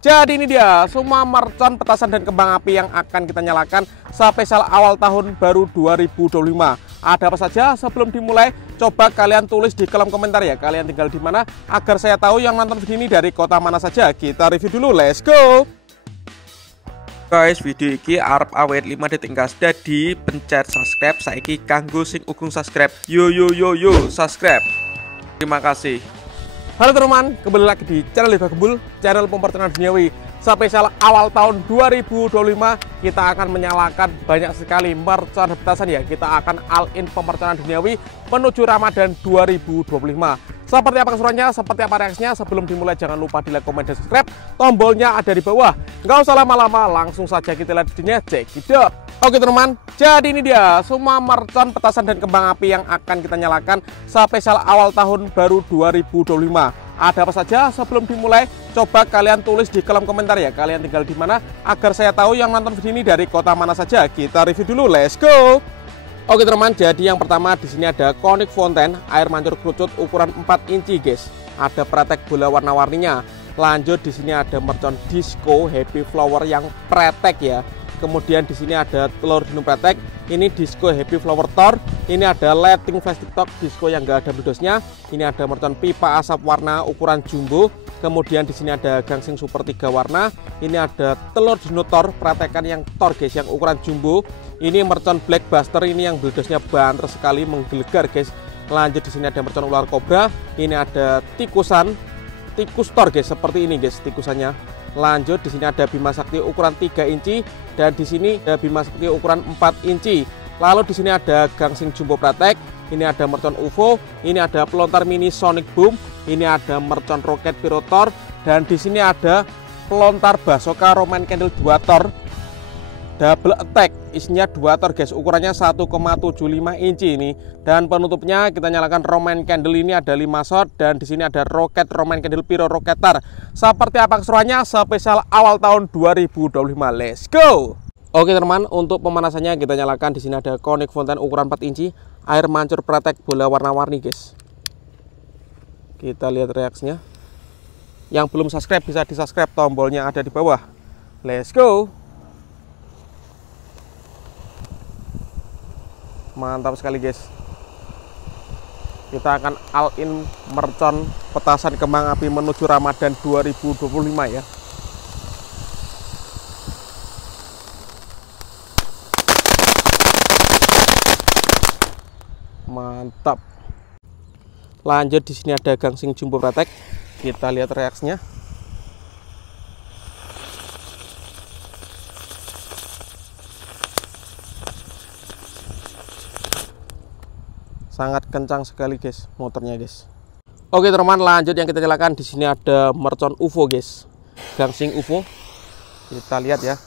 Jadi ini dia semua mercon, petasan dan kembang api yang akan kita nyalakan spesial awal tahun baru 2025. Ada apa saja? Sebelum dimulai, coba kalian tulis di kolom komentar ya. Kalian tinggal di mana agar saya tahu yang nonton video ini dari kota mana saja. Kita review dulu, let's go. Guys, video ini arep awet 5 detik gas. Jadi pencet subscribe saiki kanggo sing ugung subscribe. Yo subscribe. Terima kasih. Halo teman-teman, kembali lagi di channel Yoga Gembul, channel pemertanian duniawi. Spesial awal tahun 2025 kita akan menyalakan banyak sekali mercon petasan ya. Kita akan all in pemertanian duniawi menuju Ramadan 2025. Seperti apa keseruannya, seperti apa reaksinya? Sebelum dimulai jangan lupa di like, komen, dan subscribe. Tombolnya ada di bawah. Nggak usah lama-lama, langsung saja kita lihat videonya. Check it out. Oke teman-teman, jadi ini dia semua mercon, petasan dan kembang api yang akan kita nyalakan spesial awal tahun baru 2025. Ada apa saja? Sebelum dimulai, coba kalian tulis di kolom komentar ya. Kalian tinggal di mana agar saya tahu yang nonton video ini dari kota mana saja. Kita review dulu, let's go. Oke teman-teman, jadi yang pertama di sini ada Conic Fountain air mancur kerucut ukuran 4 inci guys. Ada pretek bola warna-warninya. Lanjut di sini ada mercon disco happy flower yang pretek ya. Kemudian di sini ada telur dino pretek. Ini disco happy flower tor. Ini ada lighting flash tiktok disco yang enggak ada bledosnya. Ini ada mercon pipa asap warna ukuran jumbo. Kemudian di sini ada gangsing super 3 warna. Ini ada telur dino tor pretekan yang tor guys yang ukuran jumbo. Ini mercon blackbuster ini yang bledosnya banter sekali menggelegar guys. Lanjut di sini ada mercon ular kobra. Ini ada tikus tor guys seperti ini guys tikusannya. Lanjut di sini ada Bima Sakti ukuran 3 inci dan di sini ada Bima Sakti ukuran 4 inci. Lalu di sini ada gangsing jumbo pratek, ini ada mercon UFO, ini ada pelontar mini Sonic Boom, ini ada mercon roket pirotor dan di sini ada pelontar basoka Roman Candle 2 tor double attack, isinya 2 tor guys, ukurannya 1,75 inci ini. Dan penutupnya kita nyalakan Roman Candle ini ada 5 shot dan di sini ada roket Roman Candle Piro Roketar. Seperti apa keseruannya spesial awal tahun 2025. Let's go. Oke teman, untuk pemanasannya kita nyalakan di sini ada Conic Fountain ukuran 4 inci air mancur pretek bola warna-warni guys. Kita lihat reaksinya. Yang belum subscribe bisa di subscribe, tombolnya ada di bawah. Let's go. Mantap sekali guys. Kita akan all in mercon petasan kembang api menuju Ramadan 2025 ya. Mantap. Lanjut di sini ada gangsing jumbo pratek. Kita lihat reaksinya. Sangat kencang sekali guys motornya guys. Oke teman, lanjut yang kita nyalakan di sini ada mercon UFO guys. Gangsing UFO. Kita lihat ya.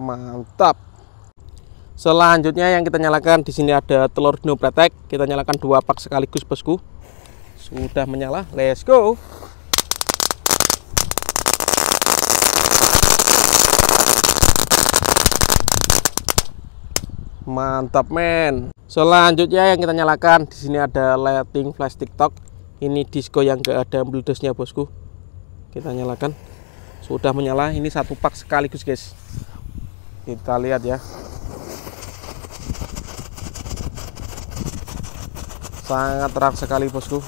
Mantap. Selanjutnya yang kita nyalakan di sini ada telur dino pretek. Kita nyalakan 2 pak sekaligus bosku. Sudah menyala. Let's go. Mantap men. Selanjutnya yang kita nyalakan di sini ada lighting flash tiktok. Ini disco yang gak ada bledosnya bosku. Kita nyalakan. Sudah menyala. Ini 1 pak sekaligus guys. Kita lihat ya. Sangat terang sekali bosku.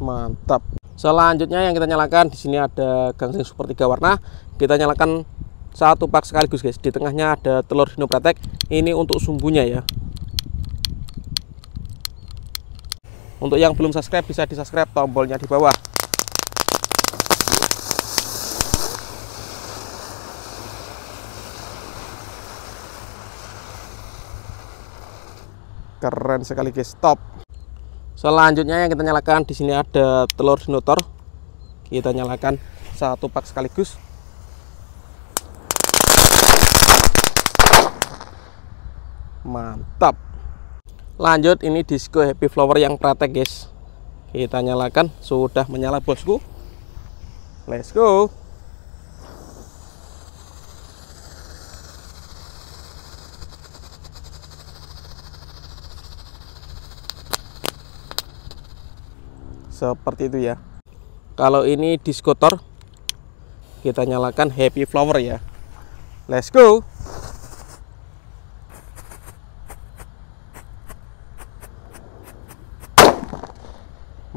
Mantap. Selanjutnya yang kita nyalakan di sini ada gangsing super 3 warna. Kita nyalakan 1 pak sekaligus guys. Di tengahnya ada telur dino pretek. Ini untuk sumbunya ya. Untuk yang belum subscribe bisa di subscribe, tombolnya di bawah. Keren sekali guys, top. Selanjutnya yang kita nyalakan di sini ada telur dino tor. Kita nyalakan 1 pak sekaligus. Mantap. Lanjut ini disco happy flower yang pretek guys. Kita nyalakan, sudah menyala bosku. Let's go. seperti itu ya. Kalau ini diskotor, kita nyalakan happy flower ya. Let's go.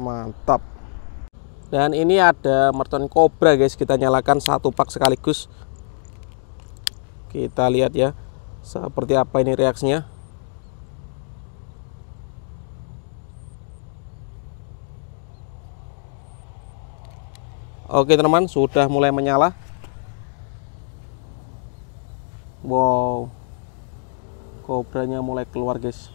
Mantap. Dan ini ada mercon cobra guys, kita nyalakan satu pak sekaligus. Kita lihat ya, seperti apa ini reaksinya. Oke teman-teman, sudah mulai menyala. Wow, kobranya mulai keluar guys.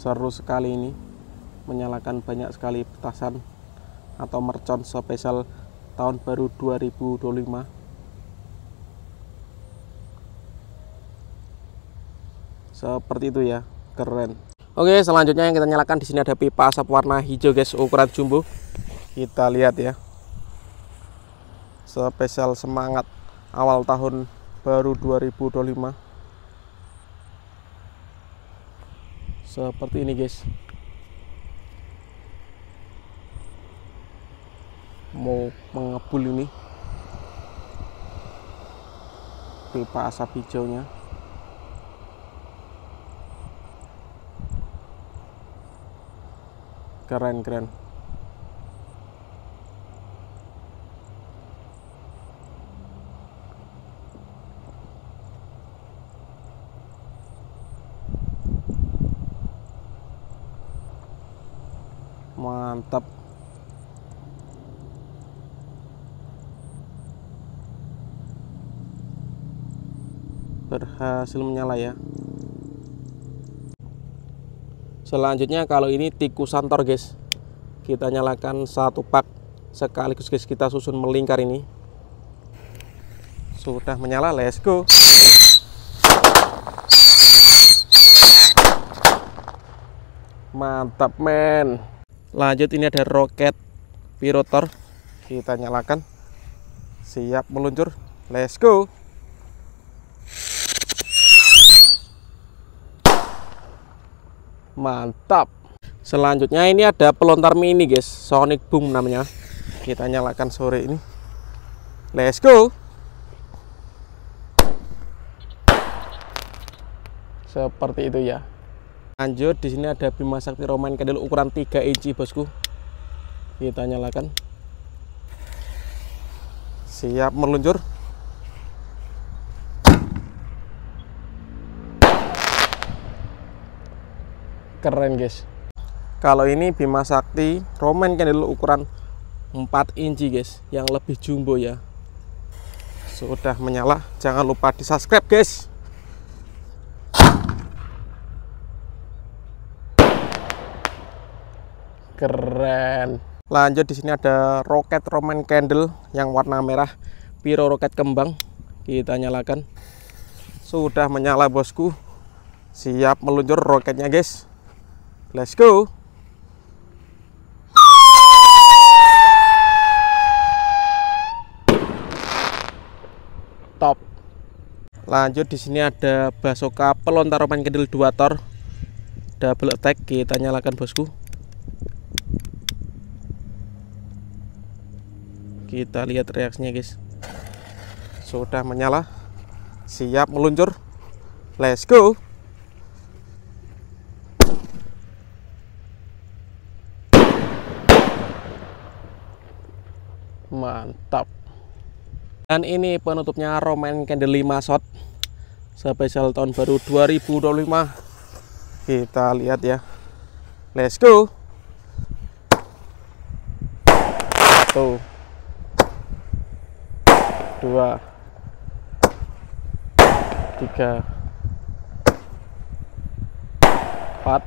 Seru sekali ini, menyalakan banyak sekali petasan atau mercon spesial tahun baru 2025. Seperti itu ya, keren. Oke, selanjutnya yang kita nyalakan di sini ada pipa asap warna hijau guys, ukuran jumbo. Kita lihat ya. Spesial semangat awal tahun baru 2025. Seperti ini guys. Mau mengebul ini pipa asap hijaunya. Keren. Mantap. Berhasil menyala ya. Selanjutnya kalau ini tikusan tor guys, kita nyalakan satu pak sekaligus guys, kita susun melingkar ini. Sudah menyala, let's go. Mantap men. Lanjut, ini ada roket pirotor, kita nyalakan. Siap meluncur, let's go. Mantap. Selanjutnya ini ada pelontar mini guys, Sonic Boom namanya. Kita nyalakan sore ini. Let's go. Seperti itu ya. Lanjut, di sini ada Bima Sakti Roman Candle ukuran 3 inci bosku. Kita nyalakan. Siap meluncur. Keren guys. Kalau ini Bima Sakti Roman Candle ukuran 4 inci guys, yang lebih jumbo ya. Sudah menyala, jangan lupa di subscribe guys. Keren. Lanjut, di sini ada roket Roman Candle yang warna merah, piro roket kembang. Kita nyalakan. Sudah menyala bosku. Siap meluncur roketnya guys. Let's go. Top. Lanjut, di sini ada Basoka pelontar Roman Candle 2 tor double attack. Kita nyalakan bosku. Kita lihat reaksinya guys. Sudah menyala. Siap meluncur. Let's go. Mantap. Dan ini penutupnya Roman Candle 5 shot spesial tahun baru 2025. Kita lihat ya. Let's go. 1, 2, 3, 4,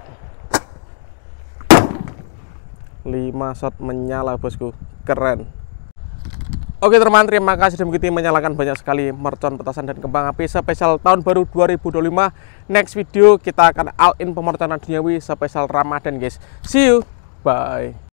5 shot menyala bosku. Keren. Oke teman-teman, terima kasih sudah mengikuti menyalakan banyak sekali mercon petasan dan kembang api spesial tahun baru 2025. Next video kita akan all in pemerconan duniawi spesial Ramadan guys. See you, bye.